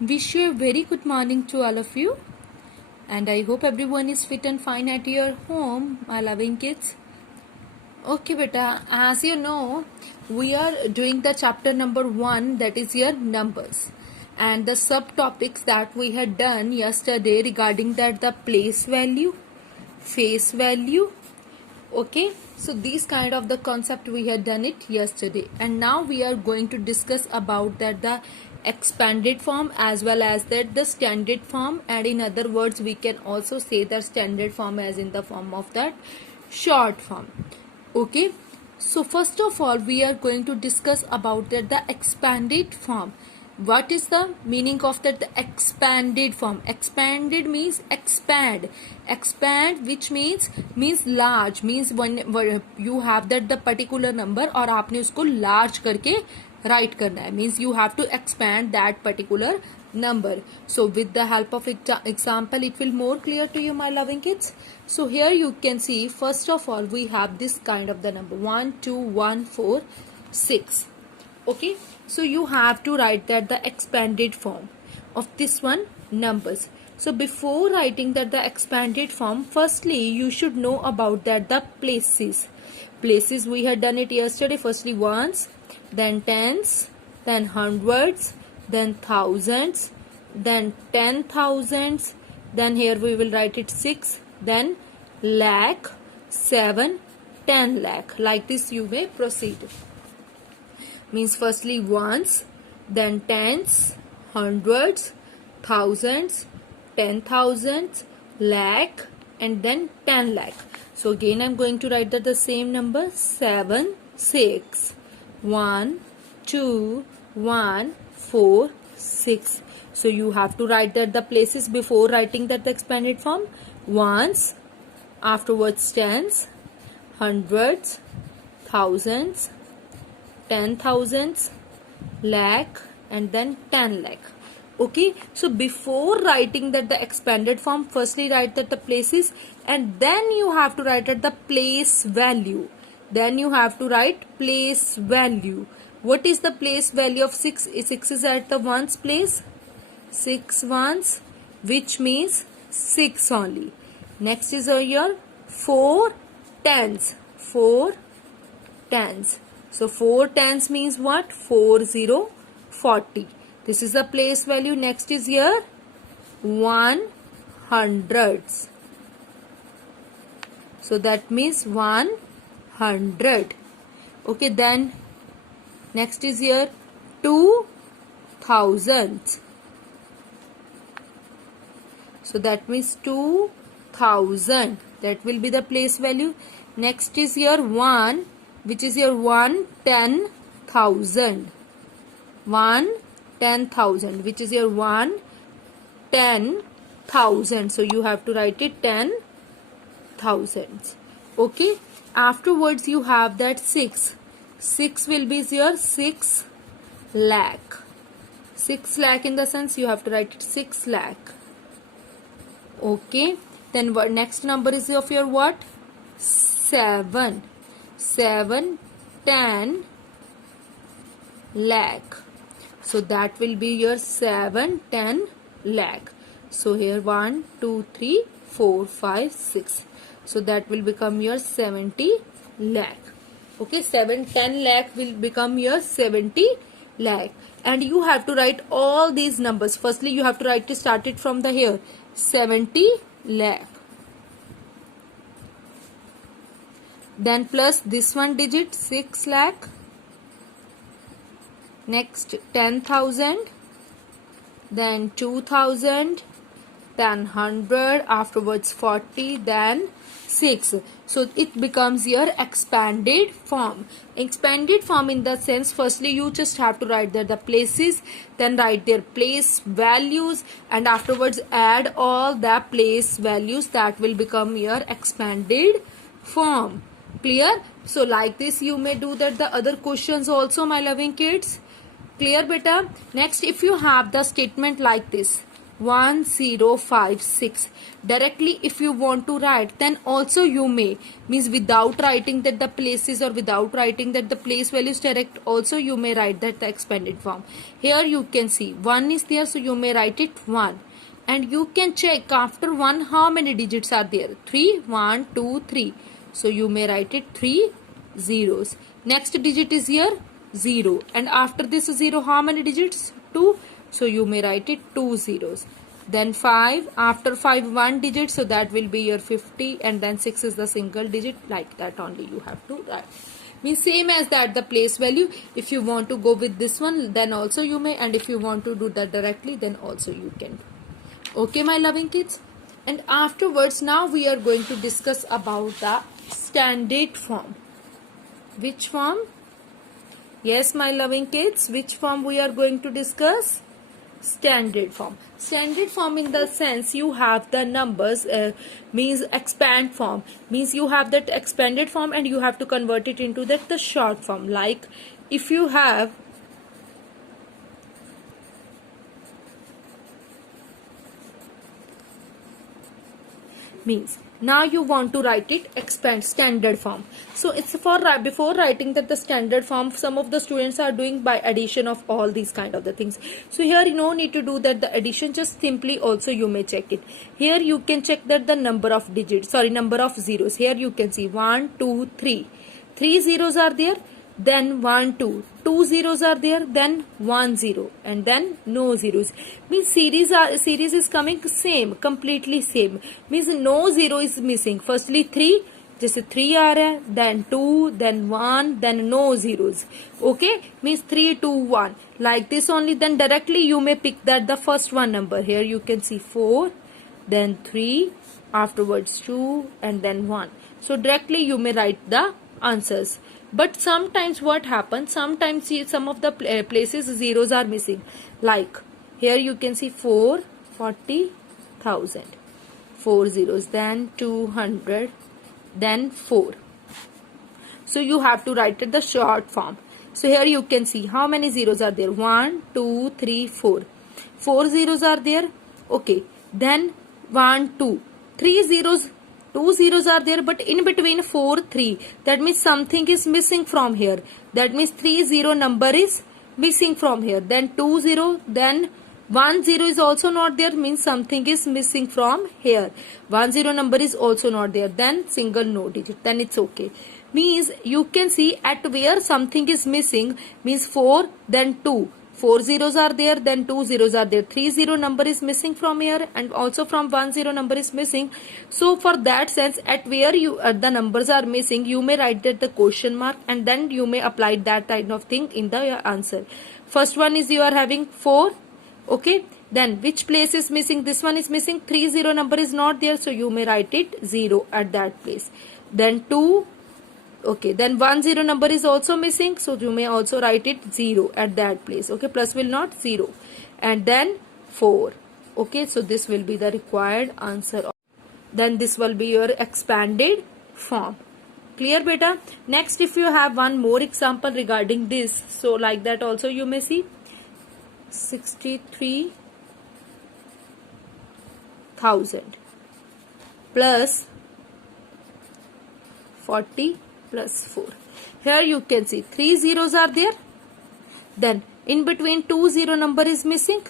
Wish you a very good morning to all of you, and I hope everyone is fit and fine at your home, my loving kids. Okay, beta, as you know, we are doing the chapter number 1, that is your numbers, and the subtopics that we had done yesterday regarding that the place value, face value. Okay, so these kind of the concept we had done it yesterday, and now we are going to discuss about that the expanded form as well as that the standard form, and in other words we can also say the standard form as in the form of that short form. Okay, so first of all we are going to discuss about that the expanded form. What is the meaning of that expanded form? Expanded means expand which means large, means when you have that the particular number और आपने उसको large करके write करना है, means you have to expand that particular number. So with the help of example it will more clear to you, my loving kids. So here you can see, first of all we have this kind of the number 1 2 1 4 6. Okay, so you have to write that the expanded form of this one numbers. So before writing that the expanded form, firstly you should know about that the places. Places we had done it yesterday. Firstly ones, then tens, then hundreds, then thousands, then 10,000s, then here we will write it 6, then lakh, 7, 10 lakh. Like this you may proceed. Means firstly ones, then tens, hundreds, thousands, 10,000s, lakh, and then 10 lakh. So again I'm going to write that the same number 7 6 1 2 1 4 6. So you have to write that the places before writing that the expanded form. Ones, afterwards tens, hundreds, thousands, 10,000s, lakh, and then 10 lakh. Okay, so before writing that the expanded form, firstly write that the places, and then you have to write at the place value. Then you have to write place value. What is the place value of 6? 6 is at the ones place. 6 ones, which means 6 only. Next is your 4 tens. 4 tens. So 4 tens means what? 40 40. This is the place value. Next is here 1 hundreds. So that means 100. Okay, then next is here 2000. So that means 2000. That will be the place value. Next is here 1, which is your 1 10,000. 1 10,000, which is your 1 10,000. So you have to write it 10,000. Okay, afterwards you have that 6. 6 will be your 6 lakh. 6 lakh in the sense you have to write it 6 lakh. Okay, then what next number is of your what? 7. 7 10 lakh. So that will be your 7 10 lakh. So here 1 2 3 4 5 6. So that will become your 70 lakh. Okay, 7 10 lakh will become your 70 lakh. And you have to write all these numbers. Firstly you have to write it, start it from the here 70 lakh. Then plus this one digit 6 lakh. Next 10,000, then 2,000, then 100, afterwards 40, then 6. So it becomes your expanded form. Expanded form in the sense, firstly you just have to write there the places, then write their place values, and afterwards add all the place values. That will become your expanded form. Clear? So like this you may do that the other questions also, my loving kids. Clear beta? Next, if you have the statement like this, 1056. Directly if you want to write, then also you may, means without writing that the places or without writing that the place values direct, also you may write that the expanded form. Here you can see 1 is there, so you may write it 1. And you can check after 1 how many digits are there. 3, 1, 2, 3. So you may write it 3 zeros. Next digit is here 0. And after this 0 how many digits? 2. So you may write it 2 zeros. Then 5, after 5 1 digit, so that will be your 50, and then 6 is the single digit, like that only you have to write. Means same as that the place value, if you want to go with this one then also you may, and if you want to do that directly then also you can. Okay my loving kids, and afterwards now we are going to discuss about the standard form. Which form? Yes my loving kids, which form we are going to discuss? Standard form. Standard form in the sense you have the numbers, means expand form, means you have that expanded form and you have to convert it into that the short form. Like if you have means now you want to write it expand standard form. So it's for before writing that the standard form, some of the students are doing by addition of all these kind of the things. So here you no need to do that the addition, just simply also you may check it. Here you can check that the number of digits, sorry, number of zeros. Here you can see 1 2 3, 3 zeros are there, then 1 2, 2 zeros are there, then 1 0, and then no zeros. Means series is coming same, completely same, means no zero is missing. Firstly 3, just 3 are hai, then 2, then 1, then no zeros. Okay, means 3 2 1, like this only. Then directly you may pick that the first one number. Here you can see 4, then 3, afterwards 2, and then 1. So directly you may write the answers. But sometimes what happens, sometimes see some of the places zeros are missing. Like here you can see 4, 40,000, 4 zeros, then 200, then 4. So you have to write it the short form. So here you can see how many zeros are there. 1 2 3 4, 4 zeros are there. Okay, then 1 2, 3 zeros, 2 zeros are there, but in between 4 3, that means something is missing from here. That means 3 0 number is missing from here. Then 2 0, then 1 0 is also not there, means something is missing from here. 1 0 number is also not there, then single no digit, then it's okay. Means you can see at where something is missing, means 4, then 2. 4 zeros are there, then 2 zeros are there. 3 0 number is missing from here, and also from 1 0 number is missing. So for that sense, at where you the numbers are missing, you may write that the question mark, and then you may apply that kind of thing in the your answer. First one is you are having 4. Okay, then which place is missing? This one is missing. 3 0 number is not there, so you may write it 0 at that place. Then 2. Okay, then 1 0 number is also missing, so you may also write it 0 at that place. Okay, plus will not 0, and then 4. Okay, so this will be the required answer. Then this will be your expanded form. Clear beta? Next, if you have one more example regarding this, so like that also you may see 63,000 plus 40 plus 4. Here you can see 3 zeros are there, then in between 2 0 number is missing,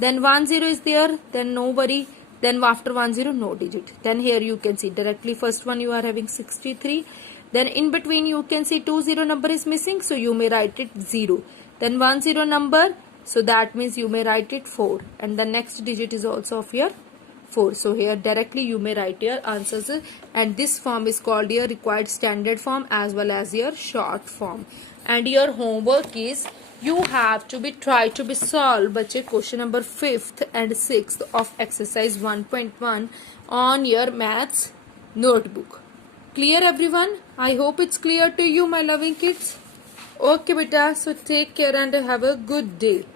then 1 0 is there, then no worry, then after 1 0 no digit. Then here you can see directly first one you are having 63, then in between you can see 2 0 number is missing, so you may write it 0, then 1 0 number, so that means you may write it 4, and the next digit is also of your 4. So here directly you may write your answers, and this form is called your required standard form as well as your short form. And your homework is you have to be try to be solve bache question number 5th and 6th of exercise 1.1 on your maths notebook. Clear everyone? I hope it's clear to you my loving kids. Okay beta, so take care and have a good day.